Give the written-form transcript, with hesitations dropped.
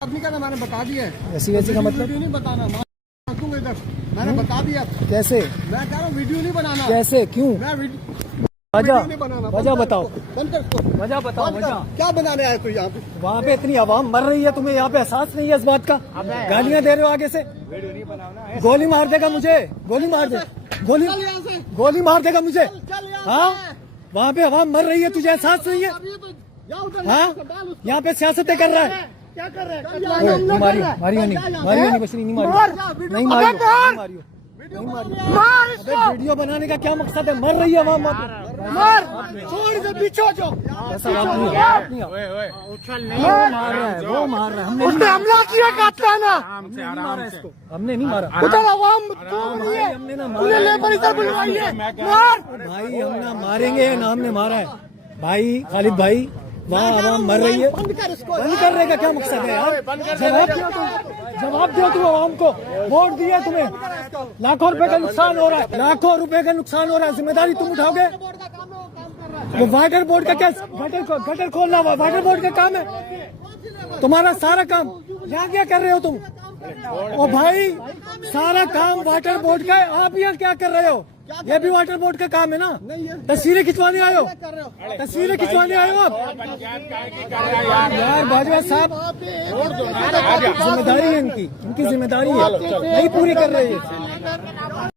आदमी का ना मैंने बता दिया है। ऐसी वैसी का मतलब वीडियो नहीं बताना, इधर मैंने बता दिया। कैसे? मैं कह रहा हूँ वीडियो नहीं बनाना। कैसे? क्यों? मैं वजह नहीं बनाना। वजह बताओ, बंद कर इसको। वजह बताओ, बंद कर। वजह। क्या बनाने आया तू यहाँ पे? वहाँ पे इतनी आवाम मर रही है, तुम्हें यहाँ पे एहसास नहीं है इस बात का? गालियाँ दे रहे हो आगे से। गोली मार देगा मुझे, गोली मार दे, गोली चल यहाँ से। गोली मार देगा मुझे। चल यहाँ हाँ, से। वहाँ पे आवाम मर रही है, तुझे एहसास नहीं है? अभी तो जाओ उधर, हाँ, डाल उसको। यहाँ पे सियासतें कर रहा है। क्या कर रहे हैं? ओए, मारियो, मारियो नहीं, मारियो नहीं, बस नहीं मारियो, नहीं मारियो, नहीं मारियो। अबे वीडियो बनाने का क्या मकसद है? मर रही है वहाँ, मार छोड़ दे, पीछे हो जाओ। ऐसा बात नहीं है। वो मार रहा है, वो मार रहा है। हमने उसने हमला किया, काटता है ना। नहीं मारा इसको, हमने नहीं मारा उधर आवाम नहीं है। हमने ना तूने मारा लेबर इधर बुलवाई है। मार। भाई, हम ना मारेंगे ना हमने मारा है भाई। खालिद भाई, वहाँ आवाम मर रही है। बंद कर इसको। बंद करने का क्या मकसद है यार? जवाब दो तुम आवाम को। वोट दिया तुम्हें, लाखों रुपए का नुकसान हो रहा है, लाखों रुपए का नुकसान हो रहा है, जिम्मेदारी तुम उठाओगे? वो वाटर बोर्ड का क्या? गटर खोलना हुआ वाटर बोर्ड का काम है तुम्हारा सारा काम। यहाँ क्या कर रहे हो तुम? ओ भाई, सारा काम वाटर बोर्ड का है, आप यहाँ क्या कर रहे हो? ये भी वाटर बोर्ड का काम है ना? तस्वीरें खिंचवाने आए हो? तस्वीरें खिंचवाने आए हो आप? यार बाजवा साहब, जिम्मेदारी है इनकी, इनकी जिम्मेदारी है, नहीं पूरी कर रही है।